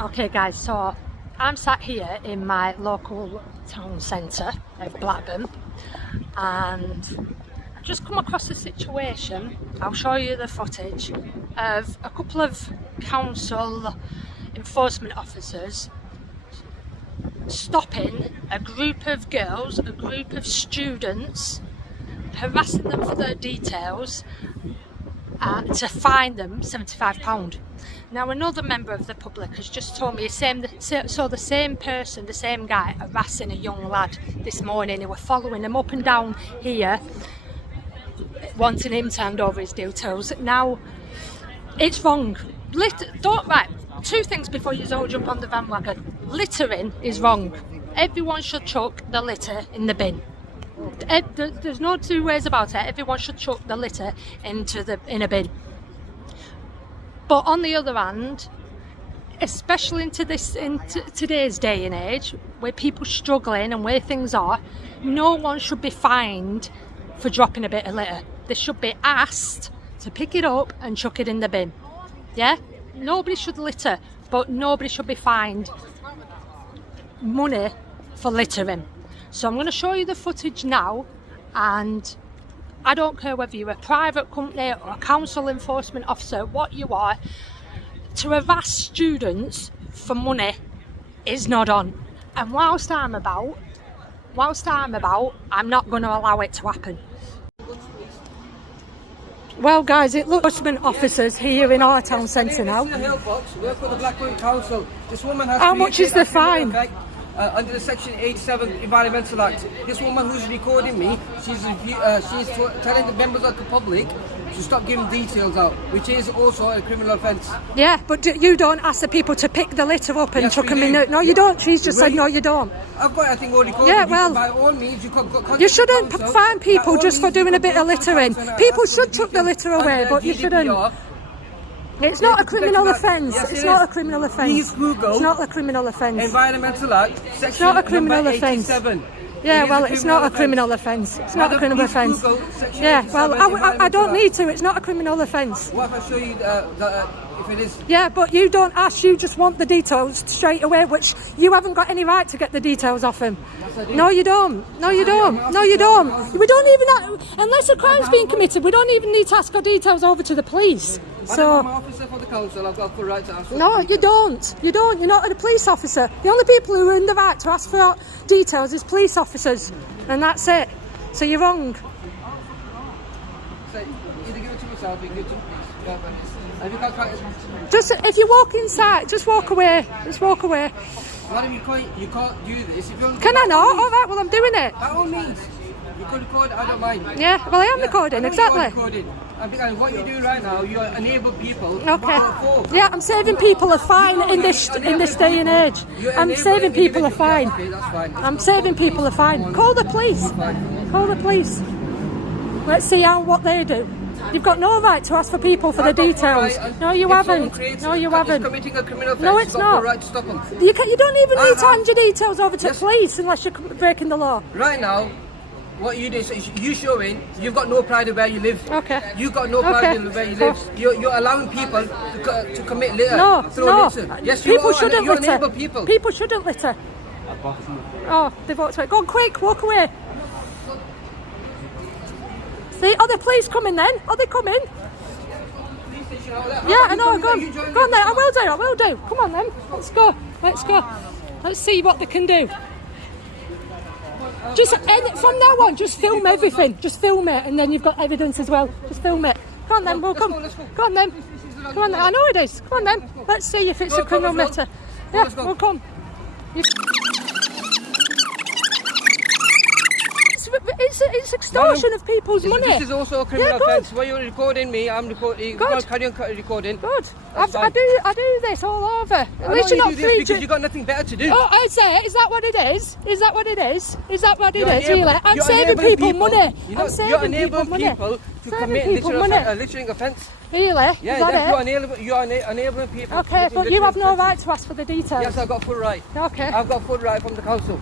Okay guys, so I'm sat here in my local town centre of Blackburn and I've just come across a situation. I'll show you the footage of a couple of council enforcement officers stopping a group of girls, a group of students, harassing them for their details to fine them £75. Now another member of the public has just told me the same person, the same guy harassing a young lad this morning. He were following him up and down here, wanting him to hand over his details. Now, it's wrong. Right, two things before you all jump on the bandwagon. Littering is wrong. Everyone should chuck the litter in the bin. There's no two ways about it. Everyone should chuck the litter in a bin. But on the other hand, especially in today's day and age, where people are struggling and where things are, no one should be fined for dropping a bit of litter. They should be asked to pick it up and chuck it in the bin. Yeah? Nobody should litter, but nobody should be fined money for littering. So I'm going to show you the footage now, and I don't care whether you're a private company or a council enforcement officer, what you are, to harass students for money is not on. And whilst I'm about, I'm not going to allow it to happen. Well guys, it looks like enforcement officers here in our town centre now. How much is the fine? Under the Section 87 Environmental Act. This woman who's recording me, she's telling the members of the public to stop giving details out, which is also a criminal offence. Yeah, but you don't ask the people to pick the litter up and chuck them in. No, you don't. She's just said no, you don't. I've got everything already recorded. Yeah, well, by all means, you shouldn't fine people just for doing a bit of littering. People should chuck the litter away, but you shouldn't. It's not a criminal offence. It's not a criminal offence. Please Google. It's not a criminal offence. Environmental Act, Section It's not a criminal offence. 87. Yeah, well, it's not a criminal offence. It's not a criminal offence. Yeah, well, I don't need to. It's not a criminal offence. What if I show you if it is? Yeah, but you don't ask. You just want the details straight away, which you haven't got any right to get the details off him. No, you don't. No, you don't. No, you don't. We don't even, unless a crime's been committed, we don't even need to ask our details over to the police. So, I'm an officer for the council. I've got the right to ask for no, you don't. You don't. You're not a police officer. The only people who are in the right to ask for details is police officers, and that's it. So you're wrong. So either give it to myself or give it to police. Just if you walk inside, just walk away. Just walk away. Madam, you can't do this. If you're Can I not? All right. Well, I'm doing it. By all means, you can record. I don't mind. Yeah. Well, I am recording. Exactly. Recording. And what you're doing right now, you enable people. Okay. Yeah, I'm saving people a fine in this day and age. I'm saving people a fine. Okay, that's fine. I'm saving people a fine. Call the police. Call the police. Let's see what they do. You've got no right to ask for people for the details. No, you haven't. No, you haven't. Committing a criminal offence, no, it's not. Right to stop them. You don't even need to hand your details over to police unless you're breaking the law. Right now, what you do is you showing you've got no pride of where you live. Okay. You've got no pride in where you live. You're allowing people to commit litter. No. Litter. Yes, people you shouldn't you litter. People. People shouldn't litter. Oh, they've walked away. Go on, quick, walk away. See, are the police coming then? Are they coming? Yeah, I know. Go on then. I will do. Come on then. Let's go. Let's see what they can do. Just from now on, just film everything. Just film it, and then you've got evidence as well. Just film it. Come on then, we'll come. Go on then. Come on then. I know it is. Come on then. Let's see if it's a criminal matter. Yeah, we'll come. It's extortion of people's money. This is also a criminal offence. While you're recording me, I'm recording. Good. Carry on recording. Good. I do this all over. At least you're not free because you've got nothing better to do. Oh, I say, is that what it is? Is that what it is? Is that what it is? Really? I'm saving people money. I'm saving people money. To commit a littering offence. Really? Yeah, is that you're enabling people. Okay, but you have no right to ask for the details. Yes, I've got full right. Okay. I've got full right from the council.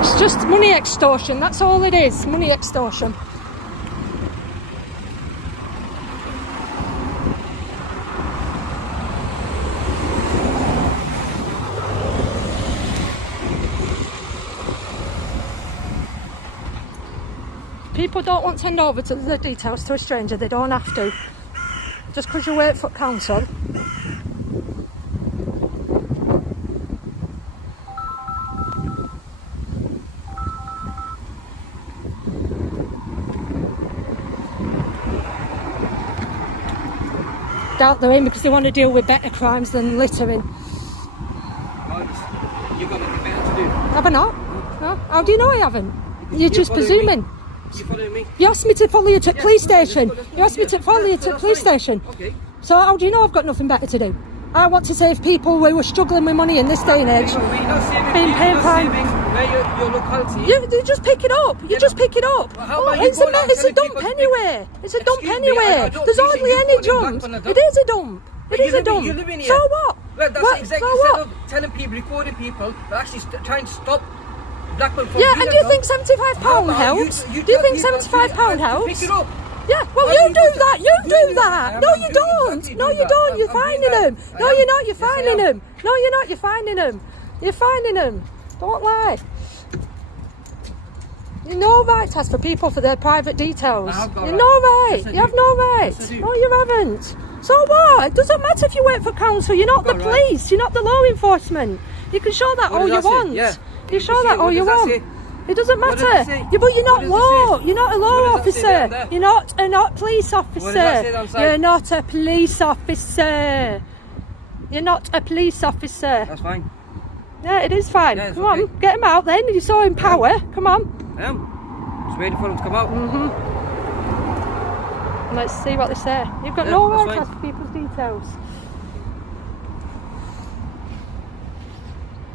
It's just money extortion, that's all it is, money extortion. people don't want to hand over to the details to a stranger, they don't have to. Just because you work for council. Doubt they're in because they want to deal with better crimes than littering. You've got nothing better to do. Have I not? No? How do you know I haven't? You're just presuming. You following me? You asked me to follow you to the police station. Let's go, You asked me to follow you to the police station. Okay. So how do you know I've got nothing better to do? I want to save people who are struggling with money in this day and age. We're not saving, Being paid fine. Where your locality. You just pick it up. You just pick it up. how about It's you a go around dump telling people- anyway. It's a dump Excuse me, I anyway. don't There's think hardly you any put it back dumps. on a dump. It is a dump. But It is a dump. you live in here. So what? Well, that's What? exactly So instead what? of telling people, recording people, but actually trying to stop Blackburn from Yeah, doing and do you that. think £75 helps? Do you think £75 helps? Pick it up. Yeah, well, Why you do do you do that. that? You I'm do doing that. that. No, I'm you doing don't. exactly No, doing you that. don't. You're I'm doing finding that. them. I No, am. you're not. You're Yes, I finding am. them. No, you're not. You're finding them. You're finding them. Don't lie. You no right to ask for people for their private details. I have got You're right. no right. Yes, I You have do. no right. Yes, I do. No, you haven't. So what? It doesn't matter if you work for council. You're not the Got right. police. You're not the law enforcement. You can show that What all does you that say? want. Yeah. You show What that all does you that want. say? It doesn't What does matter. it say? Yeah, but you're not What does it law. say? You're not a law What does that say officer. down there? You're not police officer. What does that say down side? You're not a police officer. You're not a police officer. That's fine. Yeah, it is fine. Yeah, it's Come okay. on, get him out then. You're so in power. Come on. I am. Just waiting for them to come out. Let's see what they say. You've got Yeah, no that's right to fine. ask for people's details.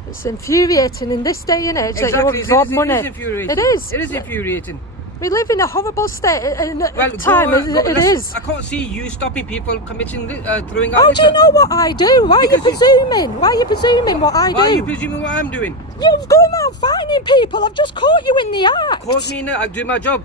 It's infuriating in this day and age that Exactly. you rob money. It is infuriating. It is. It is infuriating. We live in a horrible state and Well, time. It is. I can't see you stopping people committing throwing out How do you litter. know what I do? Why are you Because you- presuming? Why are you presuming what I do? Why are you presuming what I'm doing? You're going around finding people. I've just caught you in the act. Cause me in it, I do my job.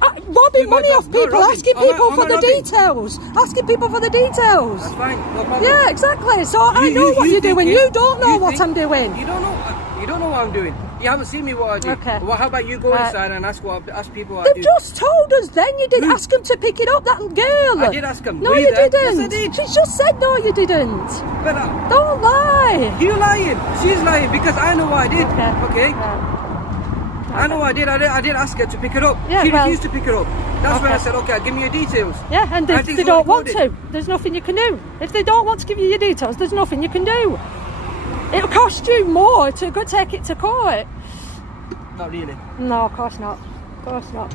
Robbing Do my money job. off No, people, robbing. asking I'm not- people I'm for not the robbing. details. Asking people for the details. That's fine, no problem. Yeah, exactly. So I know what you're doing. You don't know what I'm doing. You don't know. You don't know what I'm doing. You haven't seen me what I do. Okay. Well, how about you go Right. inside and ask people what I They've do? just told us then. You didn't Who? ask them to pick it up, that girl. I did ask them. No, Were you you there? didn't. Yes, I did. She just said no, you didn't. But Don't lie. you lying. She's lying because I know what I did. Okay. Right. I know what I did. I did ask her to pick it up. Yeah, She well- refused to pick it up. That's when I Okay. said, okay, give me your details. Yeah, and I if think they it's don't all want to, recorded. there's nothing you can do. If they don't want to give you your details, there's nothing you can do. It'll cost you more to go take it to court. Not really. No, of course not. Of course not.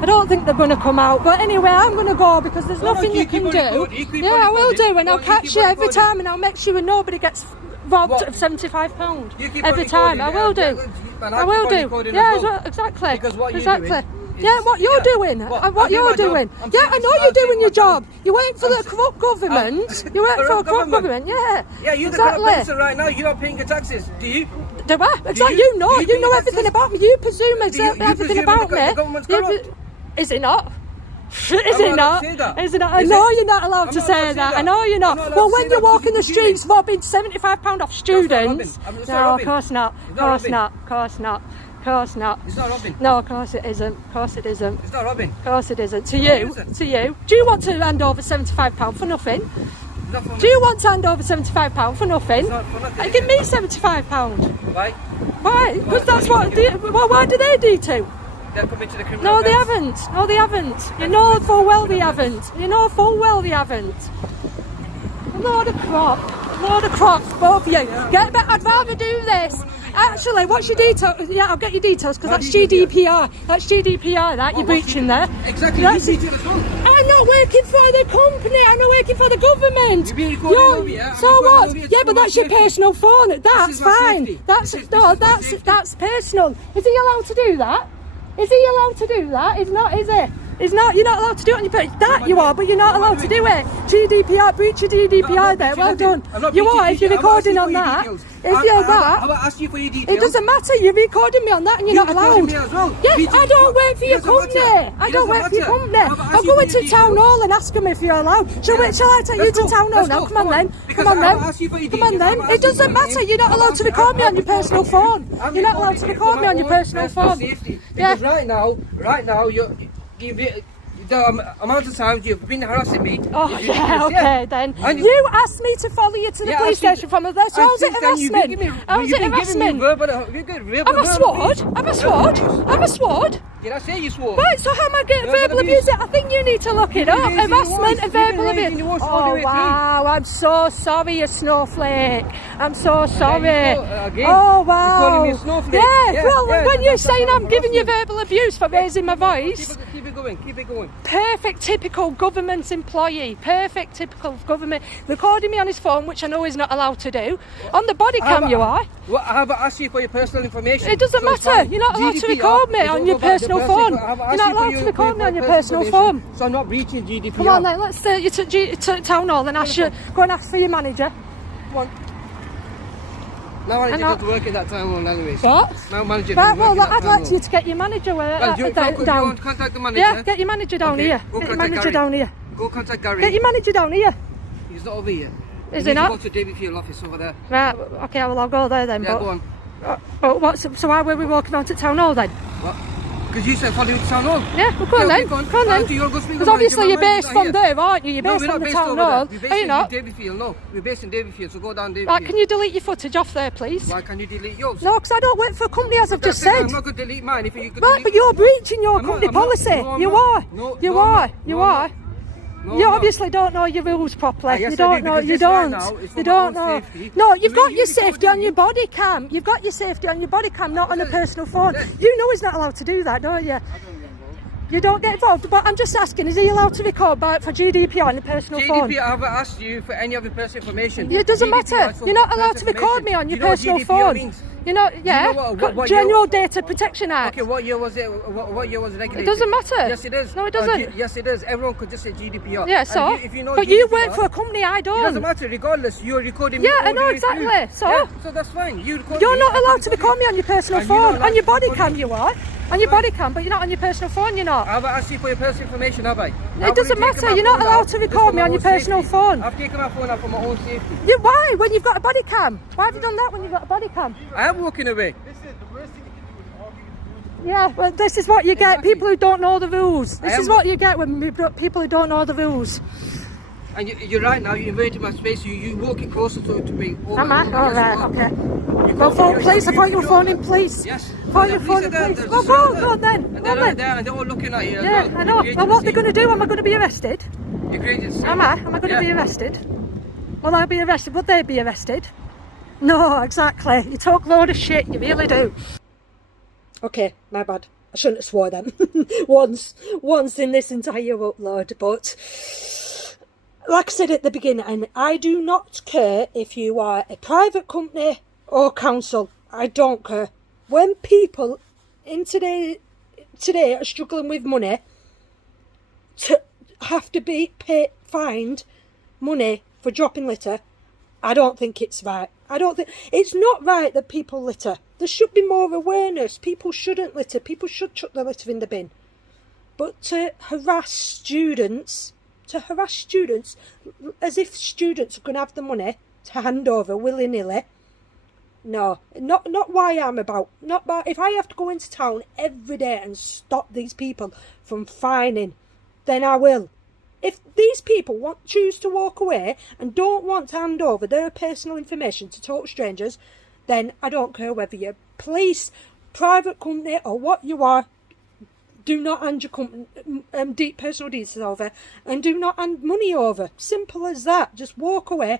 I don't think they're going to come out. But anyway, I'm going to go because there's No, nothing you you keep can on do. recording, you keep Yeah, on I will recording. do, and No, I'll you catch keep you on every recording. time, and I'll make sure nobody gets robbed What? of £75 You keep every on time. I recording, will do. and I I'll will keep on do. recording Yeah, as well. exactly. Because what you're exactly. doing Yeah, is- what you're yeah. doing. What? What I'll do you're my job. doing. I'm Yeah, saying I this, know I'll you're do doing my your job. job. You work for the corrupt government. You work for a Corrupt corrupt government. government. Yeah. Yeah, you're the exactly. corrupt person right now. You're not paying your taxes. Do you? Do I? Exactly. you- You know. do you You know think everything that's- about me. You presume you everything presume about the me. government's You corrupt? Is it not? Is I'm it not allowed not? to say that. Is it not? I Is know it? you're not allowed I'm to not allowed say to say that. I that. know you're not. I'm not allowed Well, to when say you're that because walking the you're doing streets robbing £75 off students. robbing. It's not No, of robbing. course not. It's Of not course robbing. not. Of course not. Of course not. It's not robbing. No, of course it isn't. Of course it isn't. It's not robbing. Of course it isn't. To No, you, it isn't. to you. Do you want to hand over £75 for nothing? It's not for Do you want to hand over £75 for nothing? It's not for nothing, Give is me it? £75. Why? Why? Because that's Why what. do you think? Well, why do they do to? They're committing a criminal No, they offence. haven't. No, they haven't. You know full well they haven't. You know full well they haven't. A load of crap. A load of crap, both of you. Get back. I'd rather do this. Actually, what's your details? Yeah, I'll get your details because How that's do you do that? GDPR. That's GDPR. That you're breaching there. Exactly. That's You detail as well. I'm not working for the company. I'm not working for the government. You're being recorded You're- over here. I'm So recording what? over here Yeah, for but my that's your safety. personal phone. That's is my fine. safety. That's This is no. my That's safety. that's personal. Is he allowed to do that? Is he allowed to do that? He's not, is he? It's not. You're not allowed to do it on your person. That you are, but you're not allowed to do it. GDPR, breach of GDPR there. Well done. You are if you're recording on that. If you're that, it doesn't matter. You're recording me on that and you're not allowed. Yeah, I don't work for your company. I don't work for your company. I'm going to town hall and ask them if you're allowed. Shall I take you to town hall now? Come on then. Come on then. Come on then. It doesn't matter. You're not allowed to record me on your personal phone. You're not allowed to record me on your personal phone. Because right now, the amount of times you've been harassing me. Oh yeah, okay then. You asked me to follow you to the police station from there, so how's it harassment? How's it harassment? Have I swore? Have I swore? Have I swore? Did I say you swore? Right, so how am I getting verbal abuse? I think you need to look it up. Harassment and verbal abuse. Oh wow, I'm so sorry, you snowflake. I'm so sorry. Oh wow. You're calling me a snowflake? Yeah, well when you're saying I'm giving you verbal abuse for raising my voice. Keep it going, keep it going. Perfect typical government employee. Perfect typical government. Recording me on his phone, which I know he's not allowed to do. On the body cam you are. Well, I haven't asked you for your personal information. It doesn't matter. You're not allowed to record me on your personal phone. You're not allowed to record me on your personal phone. So I'm not breaching GDPR. Come on then, let's you to town hall and ask you. Go and ask for your manager. Come on. My manager doesn't work at that town hall anyways. What? My manager right, doesn't well, work at that I'd town like you to get your manager down. You want to contact the manager? Yeah, get your manager down here. Get your manager down here. Go contact Gary. Get your manager down here. He's not over here. Is he not? Go to David Field office over there. Right, okay, well I'll go there then. Yeah, go on. But what? So why were we walking on to town hall then? What? Because you said follow you to town hall. Yeah, well, go on then. Go on then. Because obviously you're based from there, aren't you? You're based from the town hall. Are you not? David Field. No, we're based in David Field, so go down David Right, Field. can you delete your footage off there, please? Why can you delete yours? No, because I don't work for a company, as I've just said. I'm not going to delete mine. If you could right, but you're breaching your company policy. You are. You are. You obviously don't know your rules properly. Yes, you don't know. You don't. You don't know. No, you've got your safety on your body cam. You've got your safety on your body cam, not on a personal phone. You know he's not allowed to do that, don't you? You don't get involved, but I'm just asking, is he allowed to record for GDPR on a personal phone? GDPR, I haven't asked you for any of your personal information. It doesn't matter. You're not allowed to record me on your personal phone. You know, yeah, what General Data Protection Act. Okay, what year was it? What year was it regulated? It doesn't matter. Yes, it is. No, it doesn't. Yes, it is. Everyone could just say GDPR. Yeah, so? If you know but GDPR, you work for a company, I don't. It doesn't matter, regardless. You're recording me. Yeah, I know exactly. So? Yeah, so that's fine. You're not allowed to record me on your personal phone. On your body cam you are. On your body cam, but you're not on your personal phone, you're not. I've asked you for your personal information, have I? It doesn't matter, you're not allowed to record me on your personal phone. I've taken my phone out for my own safety. Why? When you've got a body cam? Why have you done that when you've got a body cam? I am walking away. Yeah, well, this is what you get, people who don't know the rules. This is what you get when people who don't know the rules. And you're right now, you're invading my space, you're walking closer to me. Am I? All right, okay. Well, phone police, I thought you were phoning police. Yes. I thought you were phoning police. Well, go on then. And they're there and they're all looking at you. Yeah, I know. Well, what they're going to do, am I going to be arrested? You're crazy. Am I? Am I going to be arrested? Will I be arrested? Would they be arrested? No, exactly. You talk a load of shit, you really do. Okay, my bad. I shouldn't have swore them once in this entire upload, but like I said at the beginning, I do not care if you are a private company or council. I don't care. When people in today are struggling with money to have to be fined money for dropping litter, I don't think it's right. I don't think it's not right that people litter. There should be more awareness. People shouldn't litter. People should chuck their litter in the bin. But to harass students as if students are going to have the money to hand over willy-nilly. No, not why I'm about. Not about if I have to go into town every day and stop these people from fining, then I will. If these people choose to walk away and don't want to hand over their personal information to total strangers, then I don't care whether you're police, private company or what you are. Do not hand your deep personal details over and do not hand money over. Simple as that. Just walk away.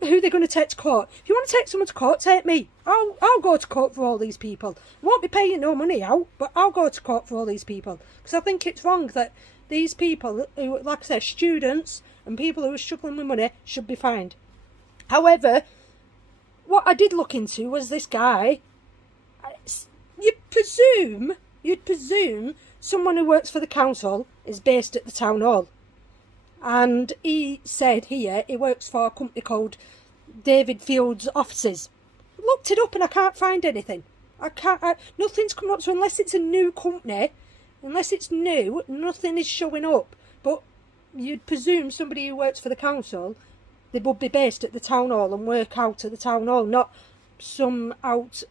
Who are they going to take to court? If you want to take someone to court, take me. I'll go to court for all these people. I won't be paying no money out, but I'll go to court for all these people. Because I think it's wrong that these people who, like I said, students and people who are struggling with money should be fined. However, what I did look into was this guy. You'd presume someone who works for the council is based at the town hall. And he said here he works for a company called David Field's Offices. Looked it up and I can't find anything. Nothing's coming up. So unless it's a new company, unless it's new, nothing is showing up. But you'd presume somebody who works for the council, they would be based at the town hall and work out at the town hall, not some out.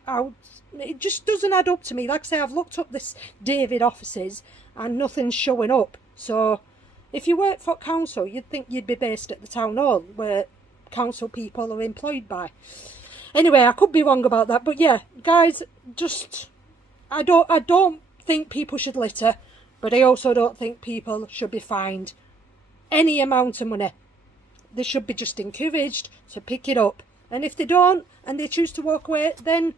It just doesn't add up to me. Like I say, I've looked up this David Offices and nothing's showing up. So if you work for council, you'd think you'd be based at the town hall where council people are employed by. Anyway, I could be wrong about that, but yeah, guys, just I don't think people should litter, but I also don't think people should be fined any amount of money. They should be just encouraged to pick it up. And if they don't and they choose to walk away, then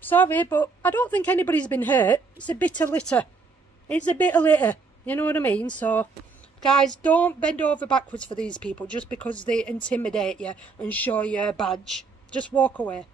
sorry, but I don't think anybody's been hurt. It's a bit of litter. It's a bit of litter. You know what I mean? So, guys, don't bend over backwards for these people just because they intimidate you and show you a badge. Just walk away.